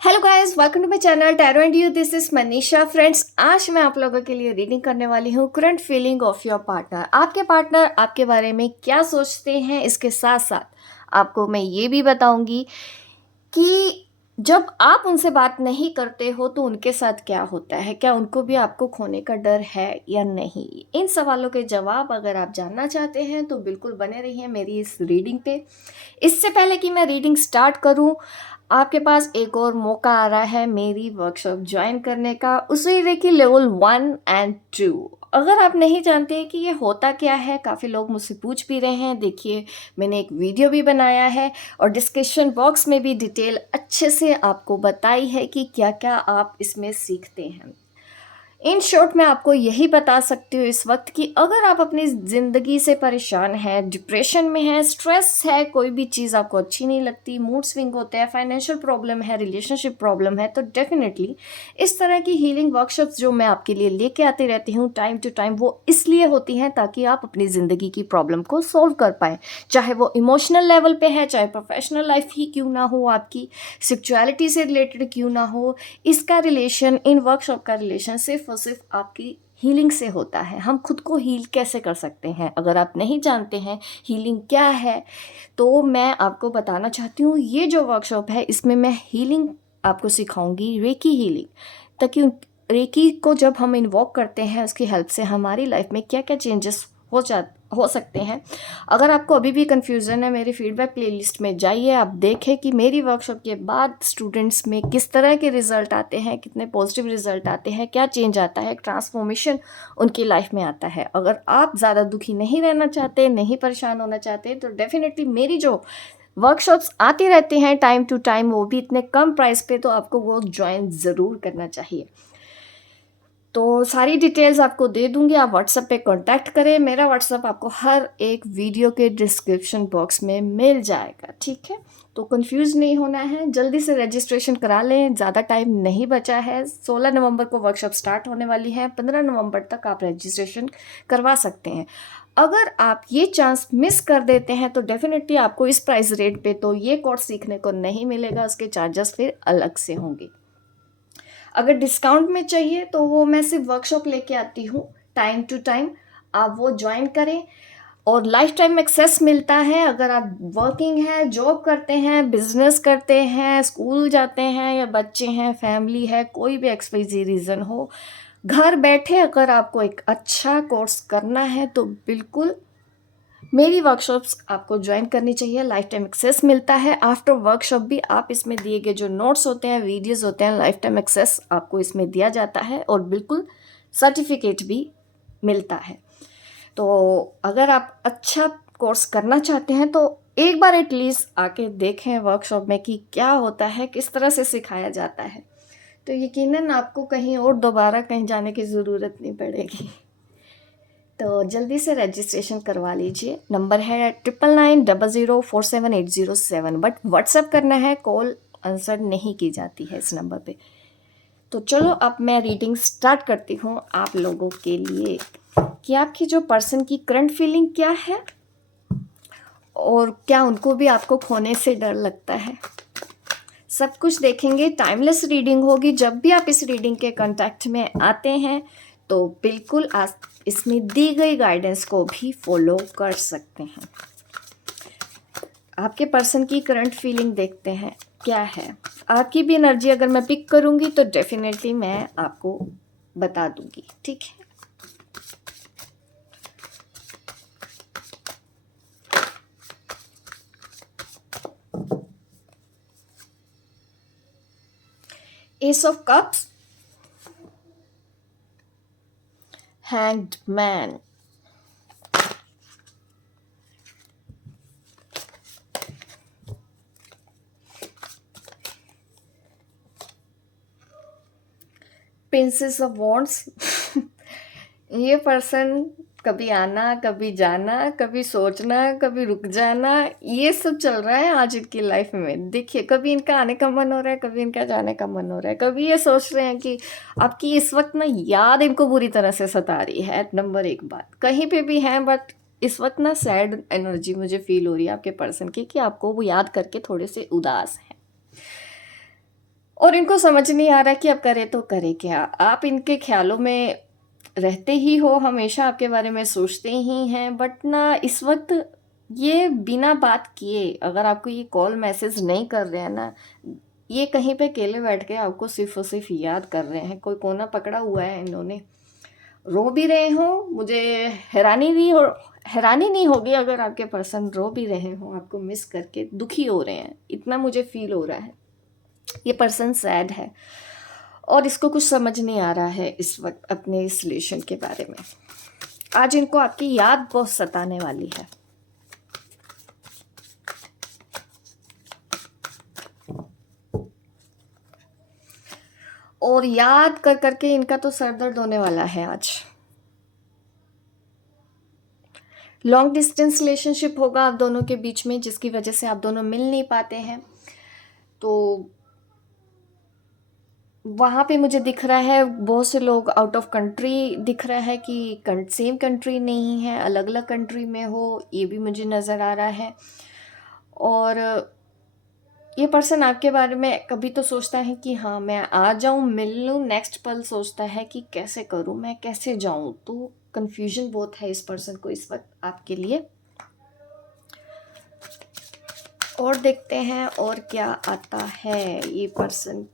Hello guys, welcome to my channel tarot and you. This is Manisha. Friends, आज मैं आप लोगों के लिए रीडिंग करने वाली हूँ current feeling of your partner. आपके पार्टनर आपके बारे में क्या सोचते हैं, इसके साथ साथ आपको मैं ये भी बताऊंगी कि जब आप उनसे बात नहीं करते हो तो उनके साथ क्या होता है, क्या उनको भी आपको खोने का डर है या नहीं। इन सवालों के जवाब अगर आप जानना चाहते हैं तो बिल्कुल बने रहिए मेरी इस रीडिंग पे। इससे पहले कि मैं रीडिंग स्टार्ट करूं, आपके पास एक और मौका आ रहा है मेरी वर्कशॉप ज्वाइन करने का। उसे देखिए लेवल 1 और 2। अगर आप नहीं जानते कि ये होता क्या है, काफ़ी लोग मुझसे पूछ भी रहे हैं। देखिए, मैंने एक वीडियो भी बनाया है और डिस्क्रिप्शन बॉक्स में भी डिटेल अच्छे से आपको बताई है कि क्या क्या आप इसमें सीखते हैं। इन शॉर्ट मैं आपको यही बता सकती हूँ इस वक्त कि अगर आप अपनी ज़िंदगी से परेशान हैं, डिप्रेशन में हैं, स्ट्रेस है, कोई भी चीज़ आपको अच्छी नहीं लगती, मूड स्विंग होते हैं, फाइनेंशियल प्रॉब्लम है, रिलेशनशिप प्रॉब्लम है, तो डेफिनेटली इस तरह की हीलिंग वर्कशॉप्स जो मैं आपके लिए लेके आती रहती हूँ टाइम टू टाइम, वो इसलिए होती हैं ताकि आप अपनी ज़िंदगी की प्रॉब्लम को सॉल्व कर पाएँ। चाहे वो इमोशनल लेवल पे है, चाहे प्रोफेशनल लाइफ ही क्यों ना हो आपकी, सेक्सुअलिटी से रिलेटेड क्यों ना हो, इसका रिलेशन, इन वर्कशॉप का रिलेशन सिर्फ और सिर्फ आपकी हीलिंग से होता है। हम खुद को हील कैसे कर सकते हैं, अगर आप नहीं जानते हैं हीलिंग क्या है, तो मैं आपको बताना चाहती हूँ। ये जो वर्कशॉप है इसमें मैं हीलिंग आपको सिखाऊंगी, रेकी हीलिंग, ताकि रेकी को जब हम इन्वॉक करते हैं उसकी हेल्प से हमारी लाइफ में क्या क्या चेंजेस हो सकते हैं। अगर आपको अभी भी कन्फ्यूज़न है, मेरी फीडबैक प्लेलिस्ट में जाइए, आप देखें कि मेरी वर्कशॉप के बाद स्टूडेंट्स में किस तरह के रिज़ल्ट आते हैं, कितने पॉजिटिव रिज़ल्ट आते हैं, क्या चेंज आता है, ट्रांसफॉर्मेशन उनकी लाइफ में आता है। अगर आप ज़्यादा दुखी नहीं रहना चाहते, नहीं परेशान होना चाहते, तो डेफिनेटली मेरी जो वर्कशॉप्स आती रहती हैं टाइम टू टाइम, वो भी इतने कम प्राइस पे, तो आपको वो ज्वाइन ज़रूर करना चाहिए। तो सारी डिटेल्स आपको दे दूंगी, आप व्हाट्सएप पे कांटेक्ट करें। मेरा व्हाट्सएप आपको हर एक वीडियो के डिस्क्रिप्शन बॉक्स में मिल जाएगा, ठीक है। तो कंफ्यूज नहीं होना है, जल्दी से रजिस्ट्रेशन करा लें, ज़्यादा टाइम नहीं बचा है। 16 नवंबर को वर्कशॉप स्टार्ट होने वाली है, 15 नवंबर तक आप रजिस्ट्रेशन करवा सकते हैं। अगर आप ये चांस मिस कर देते हैं तो डेफिनेटली आपको इस प्राइस रेट पे तो ये कोर्स सीखने को नहीं मिलेगा, उसके चार्जेस फिर अलग से होंगे। अगर डिस्काउंट में चाहिए तो वो मैं सिर्फ वर्कशॉप लेके आती हूँ टाइम टू टाइम, आप वो ज्वाइन करें और लाइफ टाइम एक्सेस मिलता है। अगर आप वर्किंग हैं, जॉब करते हैं, बिजनेस करते हैं, स्कूल जाते हैं, या बच्चे हैं, फैमिली है, कोई भी एक्सवाइजी रीज़न हो, घर बैठे अगर आपको एक अच्छा कोर्स करना है तो बिल्कुल मेरी वर्कशॉप्स आपको ज्वाइन करनी चाहिए। लाइफ टाइम एक्सेस मिलता है। आफ्टर वर्कशॉप भी आप इसमें दिए गए जो नोट्स होते हैं, वीडियोस होते हैं, लाइफ टाइम एक्सेस आपको इसमें दिया जाता है और बिल्कुल सर्टिफिकेट भी मिलता है। तो अगर आप अच्छा कोर्स करना चाहते हैं तो एक बार एटलीस्ट आके देखें वर्कशॉप में कि क्या होता है, किस तरह से सिखाया जाता है। तो यकीनन आपको कहीं और दोबारा कहीं जाने की ज़रूरत नहीं पड़ेगी। तो जल्दी से रजिस्ट्रेशन करवा लीजिए। नंबर है 9990047807, बट व्हाट्सएप करना है, कॉल आंसर नहीं की जाती है इस नंबर पे। तो चलो अब मैं रीडिंग स्टार्ट करती हूँ आप लोगों के लिए कि आपकी जो पर्सन की करंट फीलिंग क्या है और क्या उनको भी आपको खोने से डर लगता है। सब कुछ देखेंगे, टाइमलेस रीडिंग होगी। जब भी आप इस रीडिंग के कांटेक्ट में आते हैं तो बिल्कुल आप इसमें दी गई गाइडेंस को भी फॉलो कर सकते हैं। आपके पर्सन की करंट फीलिंग देखते हैं क्या है। आपकी भी एनर्जी अगर मैं पिक करूंगी तो डेफिनेटली मैं आपको बता दूंगी, ठीक है। S of cups, hanged man, princess of wands. ये पर्सन कभी आना, कभी जाना, कभी सोचना, कभी रुक जाना, ये सब चल रहा है आज इनकी लाइफ में। देखिए, कभी इनका आने का मन हो रहा है, कभी इनका जाने का मन हो रहा है। कभी ये सोच रहे हैं कि आपकी इस वक्त ना याद इनको बुरी तरह से सता रही है। नंबर एक बात, कहीं पे भी हैं बट इस वक्त ना सैड एनर्जी मुझे फील हो रही है आपके पर्सन की, कि आपको वो याद करके थोड़े से उदास हैं। और इनको समझ नहीं आ रहा कि अब करें तो करें क्या? आप इनके ख़्यालों में रहते ही हो, हमेशा आपके बारे में सोचते ही हैं, बट ना इस वक़्त ये बिना बात किए अगर आपको ये कॉल मैसेज नहीं कर रहे हैं ना, ये कहीं पे अकेले बैठ के आपको सिर्फ़ और सिर्फ़ याद कर रहे हैं, कोई कोना पकड़ा हुआ है इन्होंने। रो भी रहे हों, मुझे हैरानी नहीं हो हैरानी नहीं होगी अगर आपके पर्सन रो भी रहे हों, आपको मिस करके दुखी हो रहे हैं, इतना मुझे फ़ील हो रहा है। ये पर्सन सैड है और इसको कुछ समझ नहीं आ रहा है इस वक़्त अपने इस रिलेशन के बारे में। आज इनको आपकी याद बहुत सताने वाली है और याद कर कर के इनका तो सर दर्द होने वाला है आज। लॉन्ग डिस्टेंस रिलेशनशिप होगा आप दोनों के बीच में जिसकी वजह से आप दोनों मिल नहीं पाते हैं। तो वहाँ पे मुझे दिख रहा है बहुत से लोग आउट ऑफ कंट्री दिख रहा है कि सेम कंट्री नहीं है, अलग अलग कंट्री में हो, ये भी मुझे नज़र आ रहा है। और ये पर्सन आपके बारे में कभी तो सोचता है कि हाँ मैं आ जाऊँ मिल लूँ, नेक्स्ट पल सोचता है कि कैसे करूँ, मैं कैसे जाऊँ। तो कन्फ्यूजन बहुत है इस पर्सन को इस वक्त आपके लिए। और देखते हैं और क्या आता है ये पर्सन।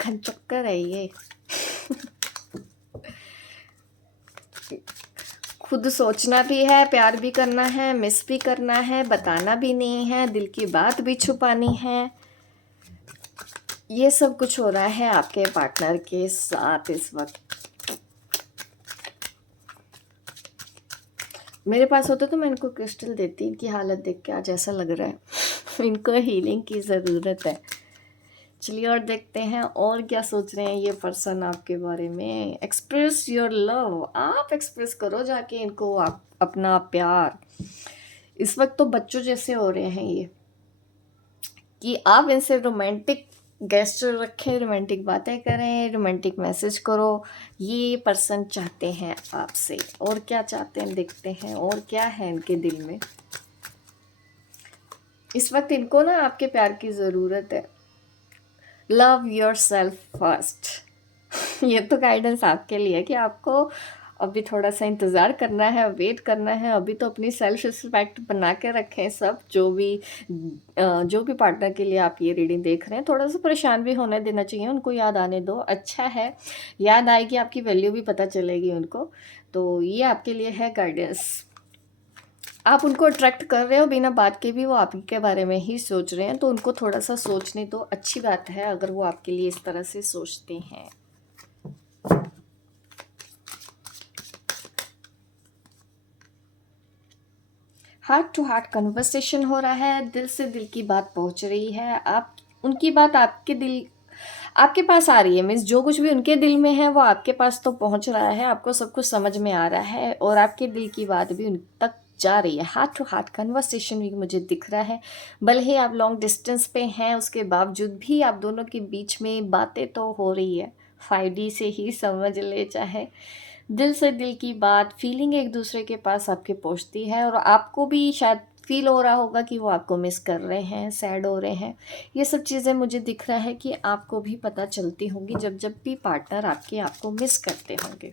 चक्कर है ये। खुद सोचना भी है, प्यार भी करना है, मिस भी करना है, बताना भी नहीं है, दिल की बात भी छुपानी है। ये सब कुछ हो रहा है आपके पार्टनर के साथ इस वक्त। मेरे पास होता तो मैं इनको क्रिस्टल देती, इनकी हालत देख के आज ऐसा लग रहा है इनको हीलिंग की ज़रूरत है। चलिए और देखते हैं और क्या सोच रहे हैं ये पर्सन आपके बारे में। एक्सप्रेस योर लव, आप एक्सप्रेस करो जाके इनको आप अपना प्यार। इस वक्त तो बच्चों जैसे हो रहे हैं ये कि आप इनसे रोमांटिक गेस्चर रखें, रोमांटिक बातें करें, रोमांटिक मैसेज करो। ये पर्सन चाहते हैं आपसे। और क्या चाहते हैं देखते हैं और क्या है इनके दिल में। इस वक्त इनको ना आपके प्यार की ज़रूरत है। Love your self first. ये तो गाइडेंस आपके लिए है कि आपको अभी थोड़ा सा इंतज़ार करना है, वेट करना है। अभी तो अपनी सेल्फ रिस्पेक्ट बना के रखें सब। जो भी पार्टनर के लिए आप ये रीडिंग देख रहे हैं, थोड़ा सा परेशान भी होने देना चाहिए, उनको याद आने दो। अच्छा है, याद आएगी, आपकी वैल्यू भी पता चलेगी उनको। तो ये आपके लिए है गाइडेंस। आप उनको अट्रैक्ट कर रहे हो बिना बात के भी, वो आपके बारे में ही सोच रहे हैं, तो उनको थोड़ा सा सोचने तो अच्छी बात है अगर वो आपके लिए इस तरह से सोचते हैं। हार्ट टू हार्ट कन्वर्सेशन हो रहा है, दिल से दिल की बात पहुंच रही है। आप उनकी बात आपके पास आ रही है, मीन्स जो कुछ भी उनके दिल में है वो आपके पास तो पहुंच रहा है, आपको सब कुछ समझ में आ रहा है और आपके दिल की बात भी उन तक जा रही है। हार्ट टू हार्ट कन्वर्सेशन भी मुझे दिख रहा है। भले ही आप लॉन्ग डिस्टेंस पे हैं, उसके बावजूद भी आप दोनों के बीच में बातें तो हो रही है। 5D से ही समझ ले, चाहे दिल से दिल की बात, फीलिंग एक दूसरे के पास आपके पहुंचती है और आपको भी शायद फील हो रहा होगा कि वो आपको मिस कर रहे हैं, सैड हो रहे हैं। ये सब चीज़ें मुझे दिख रहा है कि आपको भी पता चलती होंगी जब जब भी पार्टनर आपको मिस करते होंगे।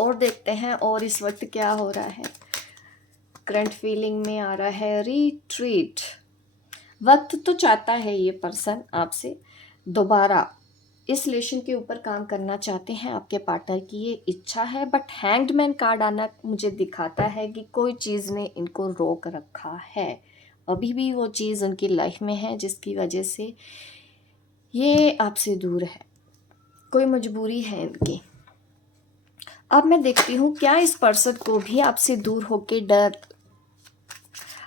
और देखते हैं और इस वक्त क्या हो रहा है। करंट फीलिंग में आ रहा है रिट्रीट। वक्त तो चाहता है ये पर्सन आपसे दोबारा इस रिलेशन के ऊपर काम करना चाहते हैं, आपके पार्टनर की ये इच्छा है, बट हैंग्ड मैन कार्ड आना मुझे दिखाता है कि कोई चीज़ ने इनको रोक रखा है। अभी भी वो चीज़ उनकी लाइफ में है जिसकी वजह से ये आपसे दूर है, कोई मजबूरी है इनकी। अब मैं देखती हूँ क्या इस पर्सन को भी आपसे दूर होके डर,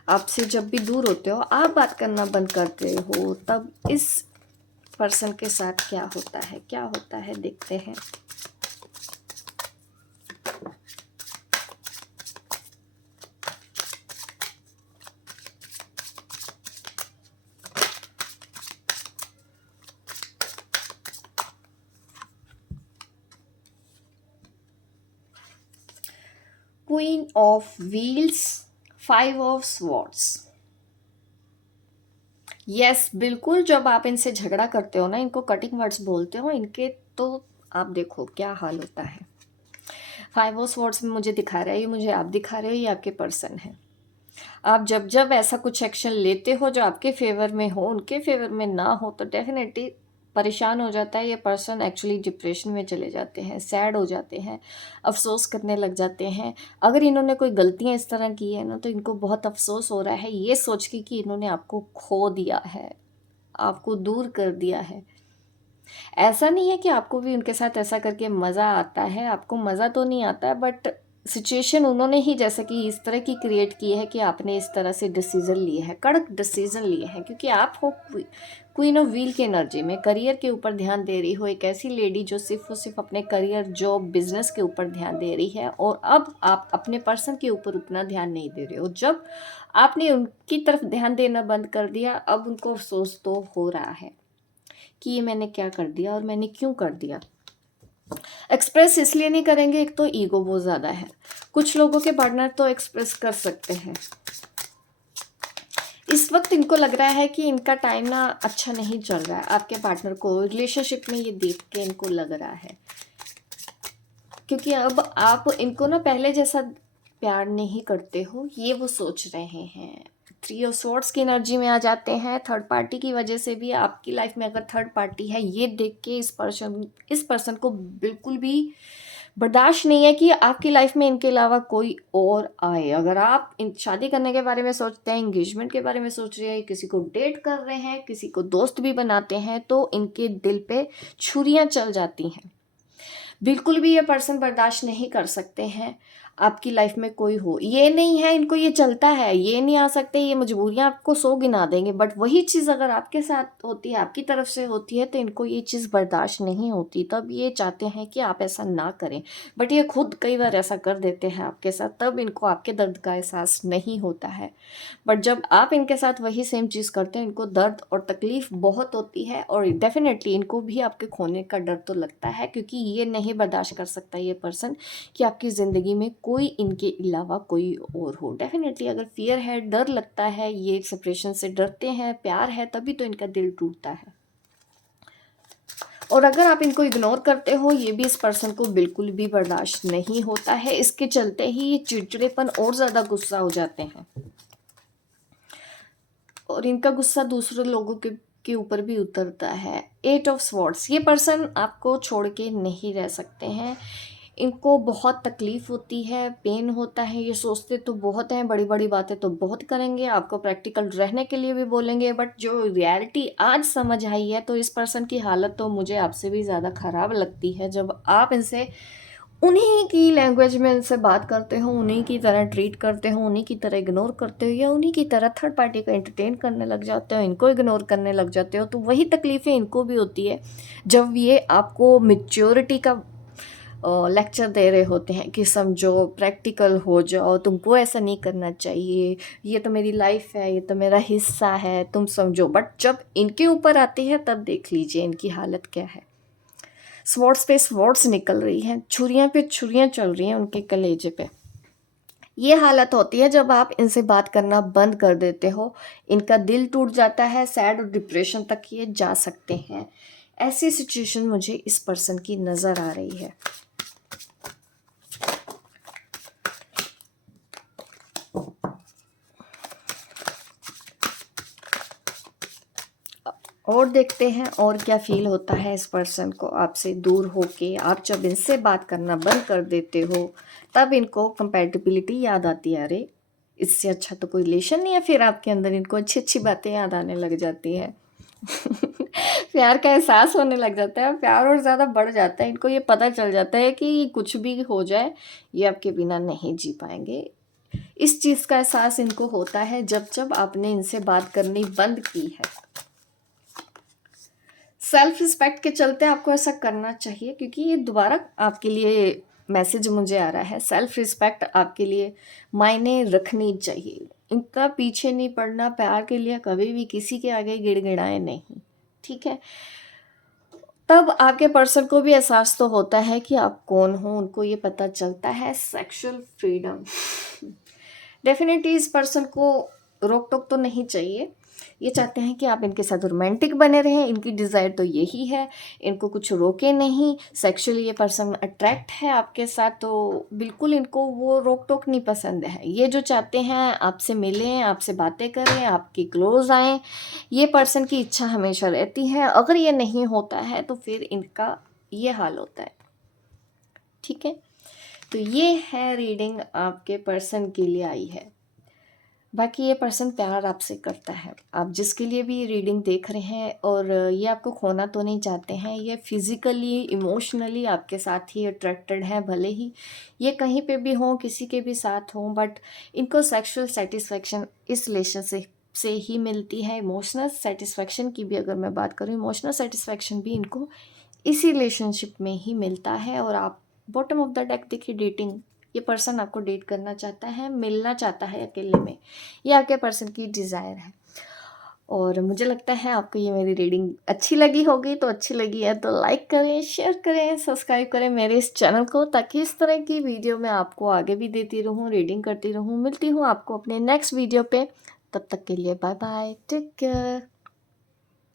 आपसे जब भी दूर होते हो आप बात करना बंद करते हो, तब इस पर्सन के साथ क्या होता है, क्या होता है देखते हैं। Queen of wheels, five of swords. Yes, बिल्कुल, जब आप इनसे झगड़ा करते हो ना, इनको कटिंग वर्ड्स बोलते हो इनके, तो आप देखो क्या हाल होता है। फाइव ऑफ स्वॉर्ड्स में मुझे दिखा रहा है, ये मुझे आप दिखा रहे हो, ये आपके पर्सन है। आप जब जब ऐसा कुछ एक्शन लेते हो जो आपके फेवर में हो, उनके फेवर में ना हो, तो डेफिनेटली परेशान हो जाता है ये पर्सन, एक्चुअली डिप्रेशन में चले जाते हैं, सैड हो जाते हैं, अफसोस करने लग जाते हैं। अगर इन्होंने कोई गलतियां इस तरह की है ना, तो इनको बहुत अफसोस हो रहा है ये सोच के कि इन्होंने आपको खो दिया है, आपको दूर कर दिया है। ऐसा नहीं है कि आपको भी उनके साथ ऐसा करके मज़ा आता है, आपको मज़ा तो नहीं आता है, बट सिचुएशन उन्होंने ही जैसे कि इस तरह की क्रिएट की है कि आपने इस तरह से डिसीजन लिए हैं, कड़क डिसीजन लिए हैं, क्योंकि आप हो क्वीन ऑफ व्हील की एनर्जी में, करियर के ऊपर ध्यान दे रही हो, एक ऐसी लेडी जो सिर्फ और सिर्फ अपने करियर, जॉब, बिजनेस के ऊपर ध्यान दे रही है, और अब आप अपने पर्सन के ऊपर उतना ध्यान नहीं दे रहे हो। जब आपने उनकी तरफ ध्यान देना बंद कर दिया, अब उनको अफसोस तो हो रहा है कि ये मैंने क्या कर दिया और मैंने क्यों कर दिया। एक्सप्रेस इसलिए नहीं करेंगे, एक तो ईगो बहुत ज़्यादा है। कुछ लोगों के पार्टनर तो एक्सप्रेस कर सकते हैं। इस वक्त इनको लग रहा है कि इनका टाइम ना अच्छा नहीं चल रहा है, आपके पार्टनर को रिलेशनशिप में ये देख के इनको लग रहा है, क्योंकि अब आप इनको ना पहले जैसा प्यार नहीं करते हो, ये वो सोच रहे हैं। थ्री ऑफ स्वॉर्ड्स की एनर्जी में आ जाते हैं। थर्ड पार्टी की वजह से भी आपकी लाइफ में अगर थर्ड पार्टी है, ये देख के इस पर्सन को बिल्कुल भी बर्दाश्त नहीं है कि आपकी लाइफ में इनके अलावा कोई और आए। अगर आप इन शादी करने के बारे में सोचते हैं, एंगेजमेंट के बारे में सोच रहे हैं, किसी को डेट कर रहे हैं, किसी को दोस्त भी बनाते हैं, तो इनके दिल पे छुरियां चल जाती हैं। बिल्कुल भी ये पर्सन बर्दाश्त नहीं कर सकते हैं आपकी लाइफ में कोई हो। ये नहीं है इनको, ये चलता है, ये नहीं आ सकते, ये मजबूरियां आपको 100 गिना देंगे, बट वही चीज़ अगर आपके साथ होती है, आपकी तरफ से होती है, तो इनको ये चीज़ बर्दाश्त नहीं होती। तब ये चाहते हैं कि आप ऐसा ना करें, बट ये खुद कई बार ऐसा कर देते हैं आपके साथ, तब इनको आपके दर्द का एहसास नहीं होता है। बट जब आप इनके साथ वही सेम चीज़ करते हैं, इनको दर्द और तकलीफ बहुत होती है, और डेफिनेटली इनको भी आपके खोने का डर तो लगता है, क्योंकि ये नहीं बर्दाश्त कर सकता ये पर्सन कि आपकी ज़िंदगी में कोई इनके अलावा कोई और हो। डेफिनेटली अगर फियर है, डर लगता है, ये सेपरेशन से डरते हैं, प्यार है, तभी तो इनका दिल टूटता है। और अगर आप इनको इग्नोर करते हो, ये भी इस पर्सन को बिल्कुल भी बर्दाश्त नहीं होता है। इसके चलते ही ये चिड़चिड़ेपन और ज़्यादा गुस्सा हो जाते हैं, और इनका गुस्सा दूसरे लोगों के ऊपर भी उतरता है। एट ऑफ स्वॉर्ड्स, ये पर्सन आपको छोड़ के नहीं रह सकते हैं। इनको बहुत तकलीफ़ होती है, पेन होता है, ये सोचते तो बहुत हैं, बड़ी बड़ी बातें तो बहुत करेंगे, आपको प्रैक्टिकल रहने के लिए भी बोलेंगे, बट जो रियलिटी आज समझ आई है, तो इस पर्सन की हालत तो मुझे आपसे भी ज़्यादा ख़राब लगती है। जब आप इनसे उन्हीं की लैंग्वेज में इनसे बात करते हो, उन्हीं की तरह ट्रीट करते हो, उन्हीं की तरह इग्नोर करते हो, या उन्हीं की तरह थर्ड पार्टी को एंटरटेन करने लग जाते हो, इनको इग्नोर करने लग जाते हो, तो वही तकलीफ़ें इनको भी होती है। जब ये आपको मैच्योरिटी का लेक्चर दे रहे होते हैं कि समझो, प्रैक्टिकल हो जाओ, तुमको ऐसा नहीं करना चाहिए, ये तो मेरी लाइफ है, ये तो मेरा हिस्सा है, तुम समझो, बट जब इनके ऊपर आती है, तब देख लीजिए इनकी हालत क्या है। स्वॉर्ड्स पे स्वॉर्ड्स निकल रही हैं, छुरियां पे छुरियां चल रही हैं उनके कलेजे पे। ये हालत होती है जब आप इनसे बात करना बंद कर देते हो, इनका दिल टूट जाता है, सैड और डिप्रेशन तक ये जा सकते हैं। ऐसी सिचुएशन मुझे इस पर्सन की नज़र आ रही है। और देखते हैं और क्या फील होता है इस पर्सन को आपसे दूर होके। आप जब इनसे बात करना बंद कर देते हो, तब इनको कंपैटिबिलिटी याद आती है। अरे, इससे अच्छा तो कोई रिलेशन नहीं है, फिर आपके अंदर इनको अच्छी अच्छी बातें याद आने लग जाती हैं। प्यार का एहसास होने लग जाता है, प्यार और ज़्यादा बढ़ जाता है। इनको ये पता चल जाता है कि कुछ भी हो जाए, ये आपके बिना नहीं जी पाएंगे। इस चीज़ का एहसास इनको होता है जब जब आपने इनसे बात करनी बंद की है। सेल्फ रिस्पेक्ट के चलते आपको ऐसा करना चाहिए, क्योंकि ये दोबारा आपके लिए मैसेज मुझे आ रहा है। सेल्फ रिस्पेक्ट आपके लिए मायने रखनी चाहिए। इनका पीछे नहीं पड़ना, प्यार के लिए कभी भी किसी के आगे गिड़गिड़ाए नहीं, ठीक है। तब आपके पर्सन को भी एहसास तो होता है कि आप कौन हो, उनको ये पता चलता है। सेक्सुअल फ्रीडम डेफ़िनेटली इस पर्सन को रोक-टोक तो नहीं चाहिए। ये चाहते हैं कि आप इनके साथ रोमांटिक बने रहें, इनकी डिज़ायर तो यही है, इनको कुछ रोके नहीं। सेक्सुअली ये पर्सन अट्रैक्ट है आपके साथ, तो बिल्कुल इनको वो रोक-टोक नहीं पसंद है। ये जो चाहते हैं आपसे मिलें, आपसे बातें करें, आपके क्लोज़ आएँ, ये पर्सन की इच्छा हमेशा रहती है। अगर ये नहीं होता है तो फिर इनका ये हाल होता है। ठीक है? तो ये है रीडिंग आपके पर्सन के लिए आई है। बाकी ये पर्सन प्यार आपसे करता है। आप जिसके लिए भी ये रीडिंग देख रहे हैं, और ये आपको खोना तो नहीं चाहते हैं। ये फिज़िकली, इमोशनली आपके साथ ही अट्रैक्टेड है, भले ही ये कहीं पे भी हों, किसी के भी साथ हों, बट इनको सेक्सुअल सैटिस्फैक्शन इस रिलेशनशिप से ही मिलती है। इमोशनल सैटिस्फैक्शन की भी अगर मैं बात करूँ, इमोशनल सैटिस्फैक्शन भी इनको इसी रिलेशनशिप में ही मिलता है। और आप बॉटम ऑफ द डेक देखिए, डेटिंग, ये पर्सन आपको डेट करना चाहता है, मिलना चाहता है अकेले में, ये आपके पर्सन की डिज़ायर है। और मुझे लगता है आपको ये मेरी रीडिंग अच्छी लगी होगी। तो अच्छी लगी है तो लाइक करें, शेयर करें, सब्सक्राइब करें मेरे इस चैनल को, ताकि इस तरह की वीडियो मैं आपको आगे भी देती रहूँ, रीडिंग करती रहूँ। मिलती हूँ आपको अपने नेक्स्ट वीडियो पे। तब तक के लिए बाय बाय, टेक केयर।